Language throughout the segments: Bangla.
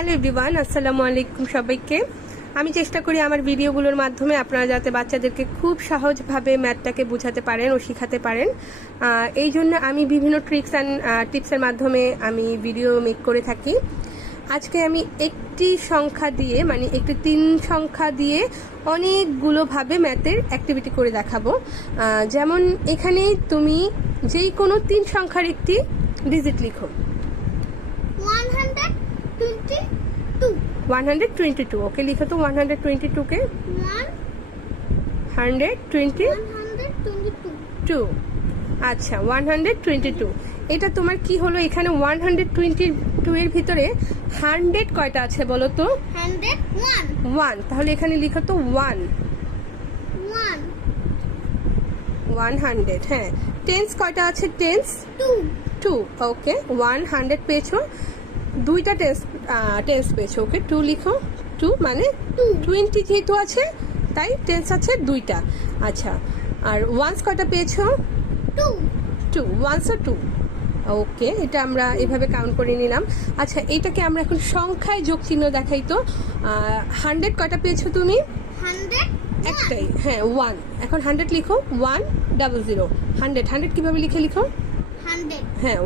হ্যালো এভরিওয়ান, আসসালামু আলাইকুম সবাইকে। আমি চেষ্টা করি আমার ভিডিওগুলোর মাধ্যমে আপনারা যাতে বাচ্চাদেরকে খুব সহজভাবে ম্যাথটাকে বোঝাতে পারেন ও শেখাতে পারেন। এই জন্য আমি বিভিন্ন ট্রিক্স অ্যান্ড টিপসের মাধ্যমে আমি ভিডিও মেক করে থাকি। আজকে আমি একটি সংখ্যা দিয়ে মানে একটি 3 সংখ্যা দিয়ে অনেকগুলোভাবে ম্যাথের অ্যাক্টিভিটি করে দেখাবো। যেমন এখানে তুমি যেই কোনো 3 সংখ্যার একটি ডিজিট লিখো। 122 ওকে, লিখো তো 122 কে 122। আচ্ছা 122 এটা তোমার কি হলো? এখানে 122 এর ভিতরে 100 কয়টা আছে বলো তো? 1, তাহলে এখানে লিখো তো 100। হ্যাঁ, টেন্স কয়টা আছে? টেন্স 2। ওকে, 100 পেয়েছো, দুইটা টেন্স পেয়েছো। ওকে, 2 লিখো। 2 মানে 20 যেহেতু আছে তাই টেন্স আছে দুইটা। আচ্ছা, আর ওয়ান্স কয়টা পেয়েছো? 2 ওয়ান্স আর 2। ওকে, এটা আমরা এভাবে কাউন্ট করে নিলাম। আচ্ছা, এটাকে আমরা এখন সংখ্যায় যোগ চিহ্ন দেখাই তো। 100 কয়টা পেয়েছো তুমি? 100 একটাই। হ্যাঁ, 1। এখন 100 লিখো। 100। 100 কিভাবে লিখো? 100 হ্যাঁ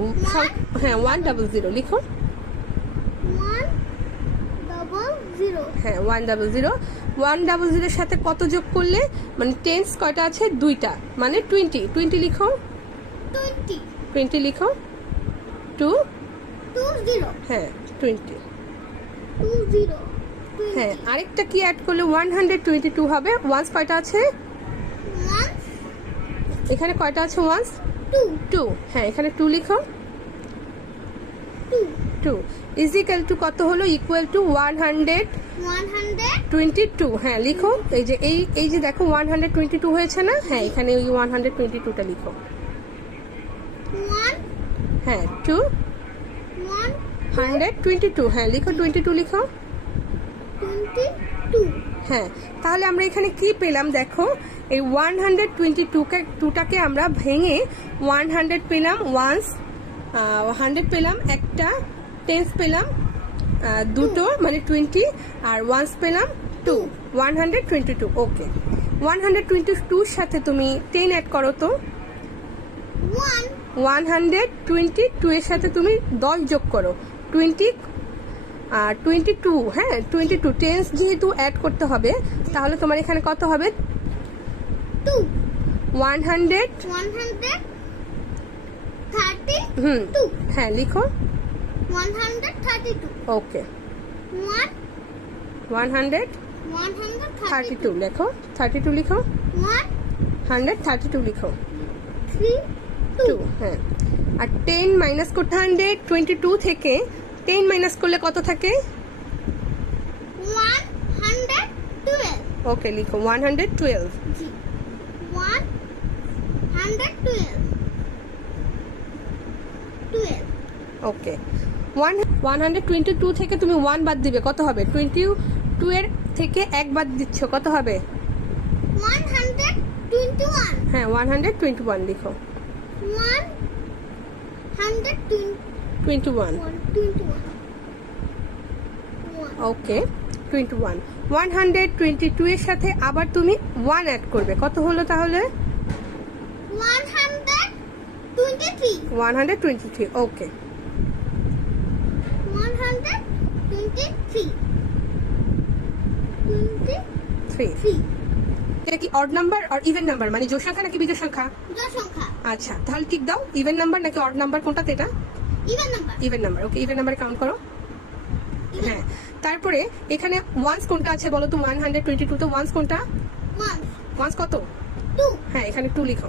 100 লিখো। 100 হ্যাঁ 100। 100 এর সাথে কত যোগ করলে মানে টেন্স কয়টা আছে? দুইটা, মানে 20 লিখো। 20 লিখো। 20 হ্যাঁ 20। 20 হ্যাঁ, আরেকটা কি অ্যাড করলে 122 হবে। ওয়ান্স কয়টা আছে? এখানে কয়টা আছে ওয়ান্স? 2। হ্যাঁ, এখানে 2 লিখো। 2 ইজিক্যাল টু কত হলো? Equal to 122। হ্যাঁ লিখো। এই যে দেখো 122 হয়েছে না? হ্যাঁ, এখানে ওই 122টা লিখো। 1 হ্যাঁ 122। হ্যাঁ লিখো। 22 লিখো। 22 হ্যাঁ, তাহলে আমরা এখানে কি পেলাম দেখো। এই 122টাকে আমরা ভেঙে 100 পেলাম ওয়ান্স, 100 পেলাম একটা, টেন্স পেলাম দুটো মানে 20, আর ওয়ান্স পেলাম 2। 122। ওকে, 122 সাথে তুমি 10 অ্যাড করো তো। 122 এর সাথে তুমি 10 যোগ করো। 22। হ্যাঁ 22 টেন্স যেহেতু অ্যাড করতে হবে, তাহলে তোমার এখানে কত হবে? 100। 132 হ্যাঁ লিখো। 132 ওকে, 132 লেখো। 32 লিখো। 132 লিখো। 2। হ্যাঁ, আর 10 মাইনাস করতে 122 থেকে 10 মাইনাস করলে কত থাকে? 112 ওকে, লিখো 112। জি 112 ওকে, 122 থেকে তুমি 1 বাদ দিবে, কত হবে? 22 এর থেকে 1 বাদ দিচ্ছ, কত হবে? 121 হ্যাঁ 121 লিখো। 121 ওকে 21। 122 এর সাথে আবার তুমি 1 অ্যাড করবে, কত হলো তাহলে? 123। ওকে 123 এটা কি অড নাম্বার আর ইভেন নাম্বার, মানে জোড় সংখ্যা নাকি বিজোড় সংখ্যা? আচ্ছা, তাহলে ঠিক দাও। ইভেন নাম্বার নাকি অড নাম্বার, কোনটাতে এটা? Even number. Okay, even number count করো। হ্যাঁ, তারপরে এখানে ওয়ান্স কোনটা আছে বলো তো? 122 তে ওয়ান্স কোনটা? ওয়ান্স কত? 2 হ্যাঁ, এখানে 2 লিখো।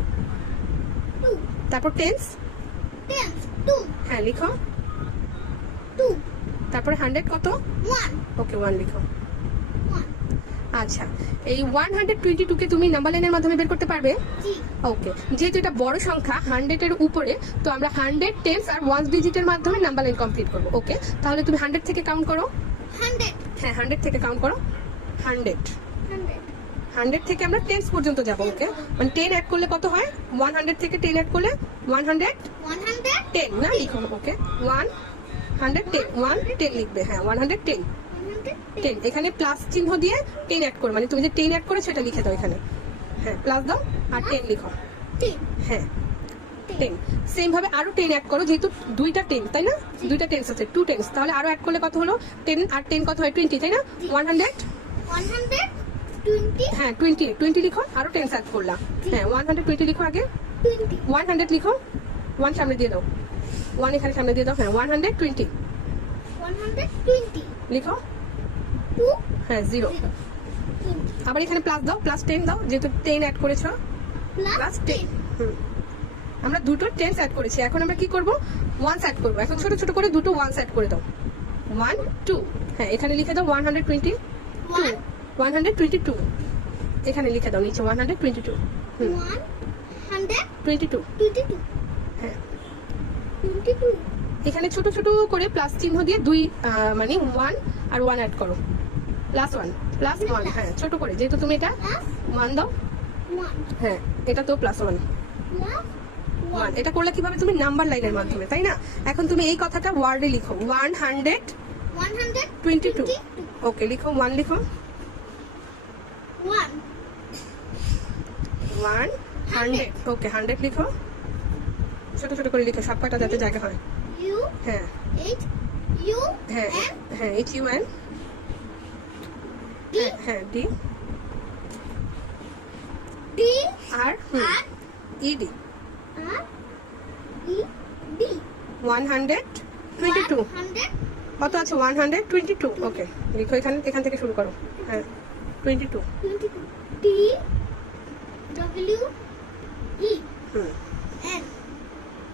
তারপর টেন্স 2 হ্যাঁ লিখো। 2 তারপরে 100 কত? 1 ওকে 1 লিখো। আচ্ছা, এই 122 কে তুমি নাম্বার লাইনের মাধ্যমে বের করতে পারবে? জি ওকে, যেহেতু এটা বড় সংখ্যা 100 এর উপরে, তো আমরা 100 টেন্স আর ওয়ান্স ডিজিটের মাধ্যমে নাম্বার লাইন কমপ্লিট করবো। ওকে, তাহলে তুমি 100 থেকে কাউন্ট করো। 100 হ্যাঁ 100 থেকে কাউন্ট করো। 100 থেকে আমরা টেন্স পর্যন্ত যাবো। ওকে, মানে 10 অ্যাড করলে কত হয়? 100 থেকে 10 অ্যাড করলে 110 না লিখো। ওকে 1 110 110 লিখবে, হ্যাঁ 110 110 10 এখানে প্লাস চিহ্ন দিয়ে 10 অ্যাড করো, মানে তুমি যে 10 অ্যাড করেছো সেটা লিখে দাও এখানে, হ্যাঁ প্লাস দাও আর 10 লিখো, 10 হ্যাঁ 10 সেম ভাবে আরো 10 অ্যাড করো, যেহেতু দুইটা 10 তাই না, দুইটা টেন্স আছে 2 টেন্স, তাহলে আরো অ্যাড করলে কত হলো 10 আর 10 কত হয় 20 তাই না, 100 120 হ্যাঁ 20 লিখো, আরো টেন্স অ্যাড করলাম, হ্যাঁ 120 লিখো আগে, 20 100 লিখো, 1 সামনে দিয়ে দাও, 1 এখানে সামনে দিয়ে দাও, হ্যাঁ 120 120 লিখো, 2 হ্যাঁ 0 20 আবার এখানে প্লাস দাও, প্লাস 10 দাও, যেহেতু 10 অ্যাড করেছো plus প্লাস 10 10, আমরা দুটো টেন্স অ্যাড করেছি, এখন আমরা কি করব ওয়ান্স অ্যাড করব, এখন ছোট ছোট করে দুটো ওয়ান্স অ্যাড করে দাও, 1 2 হ্যাঁ এখানে লিখে দাও 122 122 এখানে লিখে দাও নিচে 122 22 122 হ্যাঁ 22 এখানে ছোট ছোট করে প্লাস চিহ্ন দিয়ে দুই মানে 1 আর 1 অ্যাড করো, প্লাস 1 হ্যাঁ ছোট করে, যেহেতু তুমি এটা plus 1 দাও, 1 হ্যাঁ এটা তো প্লাস 1 plus 1 এটা করলে কিভাবে তুমি নাম্বার লাইনের মাধ্যমে, তাই না, এখন তুমি এই কথাটা ওয়ার্ডে লিখো 122 ওকে লিখো 1 লিখো 100 ওকে 100 লিখো, ছোট ছোট করে লিখো সব কটা যাতে জায়গা হয়, U হ্যাঁ H U হ্যাঁ N হ্যাঁ HUN D হ্যাঁ D D আর R ED R E D 122 100 কত আছে 122 ওকে লিখো, এখান থেকে শুরু করো, হ্যাঁ 22 22 T W E হুম N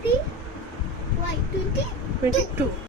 T Y 20 22